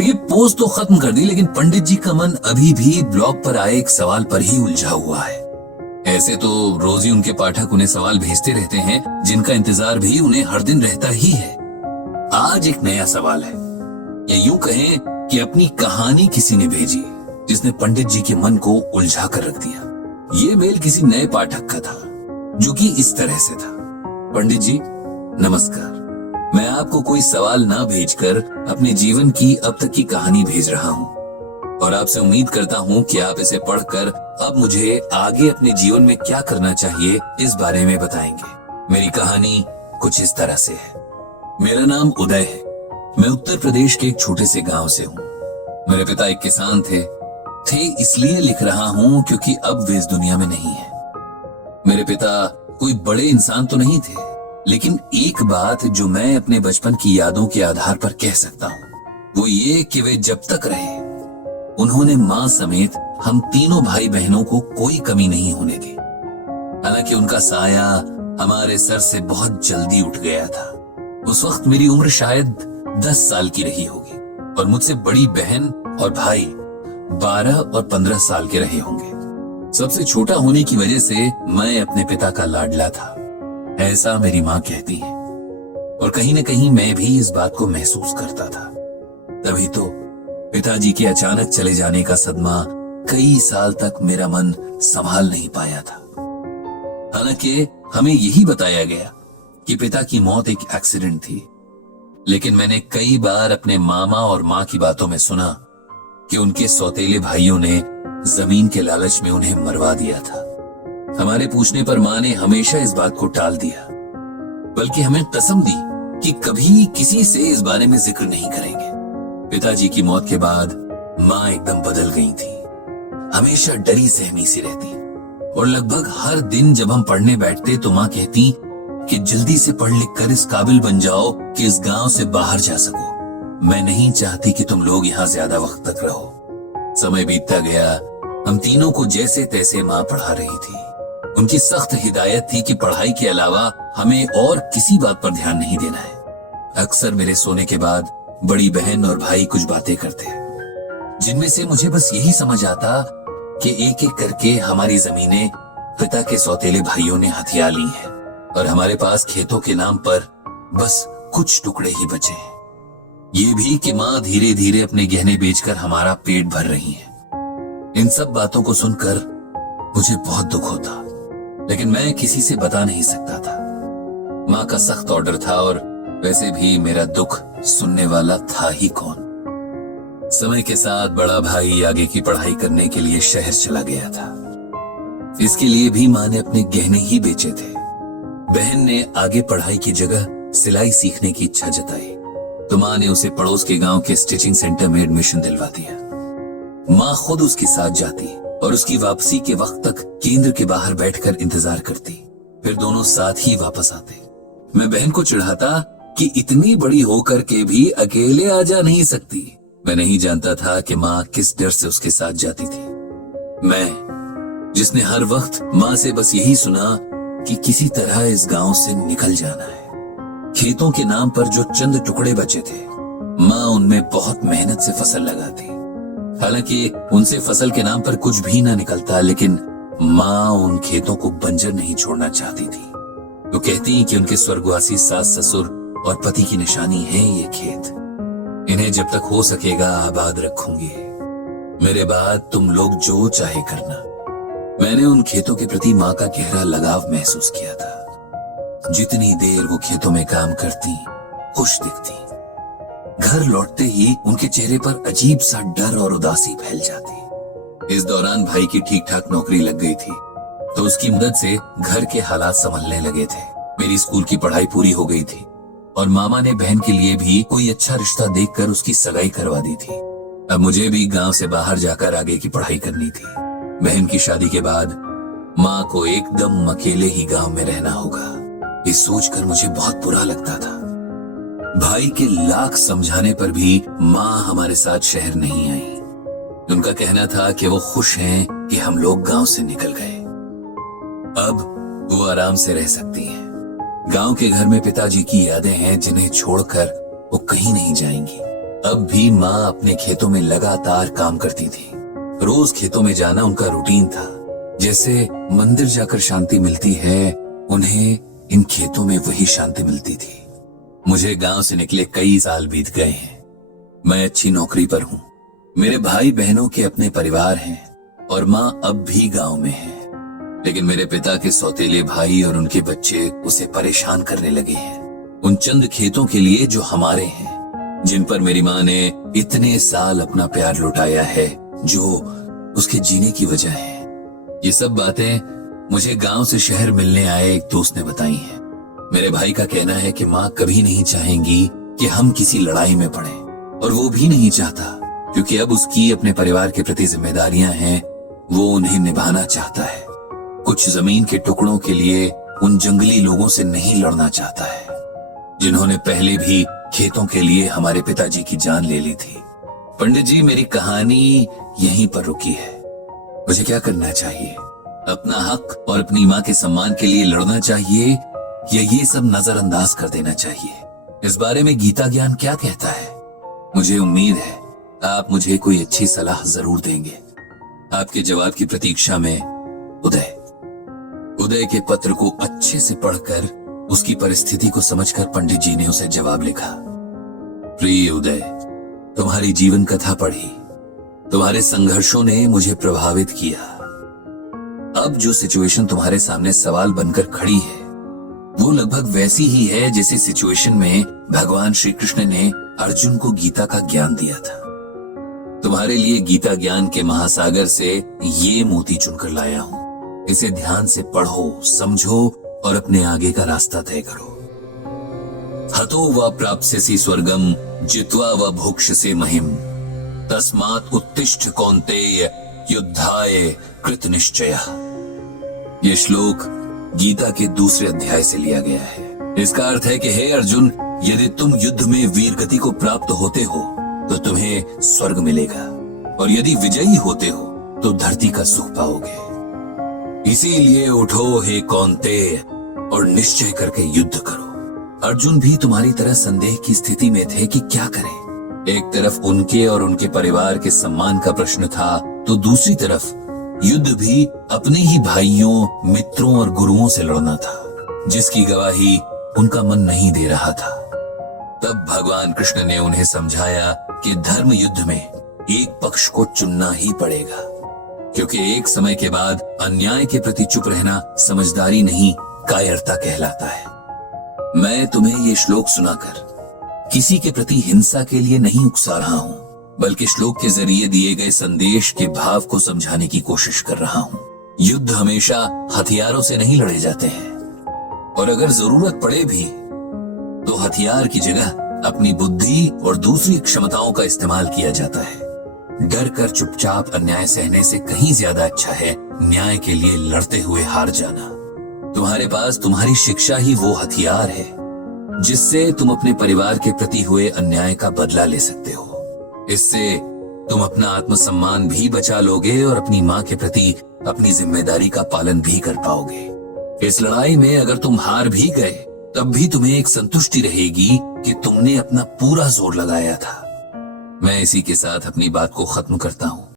देखिए पोस्ट तो खत्म कर दी, लेकिन पंडित जी का मन अभी भी ब्लॉग पर आए एक सवाल पर ही उलझा हुआ है। ऐसे तो रोज ही उनके पाठक उन्हें सवाल भेजते रहते हैं, जिनका इंतजार भी उन्हें हर दिन रहता ही है। आज एक नया सवाल है, या यूं कहें कि अपनी कहानी किसी ने भेजी जिसने पंडित जी के मन को उलझा कर रख दिया। ये मेल किसी नए पाठक का था, जो कि इस तरह से था। पंडित जी नमस्कार, मैं आपको कोई सवाल ना भेजकर अपने जीवन की अब तक की कहानी भेज रहा हूँ, और आपसे उम्मीद करता हूँ कि आप इसे पढ़कर अब मुझे आगे अपने जीवन में क्या करना चाहिए इस बारे में बताएंगे। मेरी कहानी कुछ इस तरह से है। मेरा नाम उदय है। मैं उत्तर प्रदेश के एक छोटे से गांव से हूँ। मेरे पिता एक किसान थे इसलिए लिख रहा हूँ क्योंकि अब वे इस दुनिया में नहीं है। मेरे पिता कोई बड़े इंसान तो नहीं थे, लेकिन एक बात जो मैं अपने बचपन की यादों के आधार पर कह सकता हूँ वो ये कि वे जब तक रहे उन्होंने माँ समेत हम तीनों भाई बहनों को कोई कमी नहीं होने दी। हालांकि उनका साया हमारे सर से बहुत जल्दी उठ गया था। उस वक्त मेरी उम्र शायद 10 साल की रही होगी और मुझसे बड़ी बहन और भाई 12 और 15 साल के रहे होंगे। सबसे छोटा होने की वजह से मैं अपने पिता का लाडला था, ऐसा मेरी माँ कहती है, और कहीं न कहीं मैं भी इस बात को महसूस करता था। तभी तो पिताजी के अचानक चले जाने का सदमा कई साल तक मेरा मन संभाल नहीं पाया था। हालांकि हमें यही बताया गया कि पिता की मौत एक एक्सीडेंट थी, लेकिन मैंने कई बार अपने मामा और माँ की बातों में सुना कि उनके सौतेले भाइयों ने जमीन के लालच में उन्हें मरवा दिया था। हमारे पूछने पर माँ ने हमेशा इस बात को टाल दिया, बल्कि हमें कसम दी कि कभी किसी से इस बारे में जिक्र नहीं करेंगे। पिताजी की मौत के बाद माँ एकदम बदल गई थी। हमेशा डरी सहमी सी रहती, और लगभग हर दिन जब हम पढ़ने बैठते तो माँ कहती कि जल्दी से पढ़ लिख कर इस काबिल बन जाओ कि इस गांव से बाहर जा सको। मैं नहीं चाहती कि तुम लोग यहाँ ज्यादा वक्त तक रहो। समय बीतता गया, हम तीनों को जैसे तैसे माँ पढ़ा रही थी। उनकी सख्त हिदायत थी कि पढ़ाई के अलावा हमें और किसी बात पर ध्यान नहीं देना है। अक्सर मेरे सोने के बाद बड़ी बहन और भाई कुछ बातें करते, जिनमें से मुझे बस यही समझ आता कि एक एक करके हमारी जमीनें पिता के सौतेले भाइयों ने हथिया ली हैं, और हमारे पास खेतों के नाम पर बस कुछ टुकड़े ही बचे हैं। ये भी कि माँ धीरे धीरे अपने गहने बेचकर हमारा पेट भर रही है। इन सब बातों को सुनकर मुझे बहुत दुख होता, लेकिन मैं किसी से बता नहीं सकता था। माँ का सख्त ऑर्डर था, और वैसे भी मेरा दुख सुनने वाला था ही कौन। समय के साथ बड़ा भाई आगे की पढ़ाई करने के लिए शहर चला गया था। इसके लिए भी माँ ने अपने गहने ही बेचे थे। बहन ने आगे पढ़ाई की जगह सिलाई सीखने की इच्छा जताई, तो माँ ने उसे पड़ोस के गांव के स्टिचिंग सेंटर में एडमिशन दिलवा दिया। माँ खुद उसके साथ जाती और उसकी वापसी के वक्त तक केंद्र के बाहर बैठकर इंतजार करती, फिर दोनों साथ ही वापस आते। मैं बहन को चिढ़ाता कि इतनी बड़ी होकर के भी अकेले आ जा नहीं सकती। मैं नहीं जानता था कि माँ किस डर से उसके साथ जाती थी। मैं, जिसने हर वक्त माँ से बस यही सुना कि किसी तरह इस गांव से निकल जाना है। खेतों के नाम पर जो चंद टुकड़े बचे थे, माँ उनमें बहुत मेहनत से फसल लगाती। हालांकि उनसे फसल के नाम पर कुछ भी ना निकलता, लेकिन माँ उन खेतों को बंजर नहीं छोड़ना चाहती थी। वो कहती कि उनके स्वर्गवासी सास ससुर और पति की निशानी है ये खेत। इन्हें जब तक हो सकेगा आबाद रखूंगी। मेरे बाद तुम लोग जो चाहे करना। मैंने उन खेतों के प्रति माँ का गहरा लगाव महसूस किया था। जितनी देर वो खेतों में काम करती, खुश दिखती, घर लौटते ही उनके चेहरे पर अजीब सा डर और उदासी फैल जाती। इस दौरान भाई की ठीक ठाक नौकरी लग गई थी, तो उसकी मदद से घर के हालात संभलने लगे थे। मेरी स्कूल की पढ़ाई पूरी हो गई थी, और मामा ने बहन के लिए भी कोई अच्छा रिश्ता देखकर उसकी सगाई करवा दी थी। अब मुझे भी गांव से बाहर जाकर आगे की पढ़ाई करनी थी। बहन की शादी के बाद माँ को एकदम अकेले ही गांव में रहना होगा, ये सोचकर मुझे बहुत बुरा लगता था। भाई के लाख समझाने पर भी माँ हमारे साथ शहर नहीं आई। उनका कहना था कि वो खुश हैं कि हम लोग गांव से निकल गए, अब वो आराम से रह सकती हैं। गांव के घर में पिताजी की यादें हैं जिन्हें छोड़कर वो कहीं नहीं जाएंगी। अब भी माँ अपने खेतों में लगातार काम करती थी। रोज खेतों में जाना उनका रूटीन था। जैसे मंदिर जाकर शांति मिलती है, उन्हें इन खेतों में वही शांति मिलती थी। मुझे गांव से निकले कई साल बीत गए हैं। मैं अच्छी नौकरी पर हूँ, मेरे भाई बहनों के अपने परिवार हैं और माँ अब भी गांव में है। लेकिन मेरे पिता के सौतेले भाई और उनके बच्चे उसे परेशान करने लगे हैं, उन चंद खेतों के लिए जो हमारे हैं, जिन पर मेरी माँ ने इतने साल अपना प्यार लुटाया है, जो उसके जीने की वजह है। ये सब बातें मुझे गांव से शहर मिलने आए एक दोस्त ने बताई हैं। मेरे भाई का कहना है कि माँ कभी नहीं चाहेंगी कि हम किसी लड़ाई में पड़े, और वो भी नहीं चाहता, क्योंकि अब उसकी अपने परिवार के प्रति जिम्मेदारियां हैं, वो उन्हें निभाना चाहता है। कुछ जमीन के टुकड़ों के लिए उन जंगली लोगों से नहीं लड़ना चाहता है, जिन्होंने पहले भी खेतों के लिए हमारे पिताजी की जान ले ली थी। पंडित जी, मेरी कहानी यहीं पर रुकी है। मुझे क्या करना चाहिए? अपना हक और अपनी माँ के सम्मान के लिए लड़ना चाहिए या ये सब नजरअंदाज कर देना चाहिए? इस बारे में गीता ज्ञान क्या कहता है? मुझे उम्मीद है आप मुझे कोई अच्छी सलाह जरूर देंगे। आपके जवाब की प्रतीक्षा में उदय के पत्र को अच्छे से पढ़कर उसकी परिस्थिति को समझकर पंडित जी ने उसे जवाब लिखा। प्रिय उदय, तुम्हारी जीवन कथा पढ़ी, तुम्हारे संघर्षों ने मुझे प्रभावित किया। अब जो सिचुएशन तुम्हारे सामने सवाल बनकर खड़ी है, वो लगभग वैसी ही है जैसी सिचुएशन में भगवान श्री कृष्ण ने अर्जुन को गीता का ज्ञान दिया था। तुम्हारे लिए गीता ज्ञान के महासागर से ये मोती चुनकर लाया हूं। इसे ध्यान से पढ़ो, समझो और अपने आगे का रास्ता तय करो। हतो व प्राप्स्यसि स्वर्गम जित्वा व भोक्ष्यसे महिम, तस्मात् उत्तिष्ठ कौन्तेय युद्धाय कृत निश्चयः। ये श्लोक गीता के दूसरे अध्याय से लिया गया है। इसका अर्थ है कि हे अर्जुन, यदि तुम युद्ध में वीर गति को प्राप्त होते हो तो तुम्हें स्वर्ग मिलेगा, और यदि विजयी होते हो तो धरती का सुख पाओगे। इसीलिए उठो हे कौन्तेय और निश्चय करके युद्ध करो। अर्जुन भी तुम्हारी तरह संदेह की स्थिति में थे कि क्या करें। एक तरफ उनके और उनके परिवार के सम्मान का प्रश्न था, तो दूसरी तरफ युद्ध भी अपने ही भाइयों, मित्रों और गुरुओं से लड़ना था, जिसकी गवाही उनका मन नहीं दे रहा था। तब भगवान कृष्ण ने उन्हें समझाया कि धर्म युद्ध में एक पक्ष को चुनना ही पड़ेगा, क्योंकि एक समय के बाद अन्याय के प्रति चुप रहना समझदारी नहीं, कायरता कहलाता है। मैं तुम्हें ये श्लोक सुनाकर किसी के प्रति हिंसा के लिए नहीं उकसा रहा हूं, बल्कि श्लोक के जरिए दिए गए संदेश के भाव को समझाने की कोशिश कर रहा हूं। युद्ध हमेशा हथियारों से नहीं लड़े जाते हैं, और अगर जरूरत पड़े भी तो हथियार की जगह अपनी बुद्धि और दूसरी क्षमताओं का इस्तेमाल किया जाता है। डर कर चुपचाप अन्याय सहने से कहीं ज्यादा अच्छा है न्याय के लिए लड़ते हुए हार जाना। तुम्हारे पास तुम्हारी शिक्षा ही वो हथियार है जिससे तुम अपने परिवार के प्रति हुए अन्याय का बदला ले सकते हो। इससे तुम अपना आत्मसम्मान भी बचा लोगे और अपनी माँ के प्रति अपनी जिम्मेदारी का पालन भी कर पाओगे। इस लड़ाई में अगर तुम हार भी गए, तब भी तुम्हें एक संतुष्टि रहेगी कि तुमने अपना पूरा जोर लगाया था। मैं इसी के साथ अपनी बात को खत्म करता हूँ।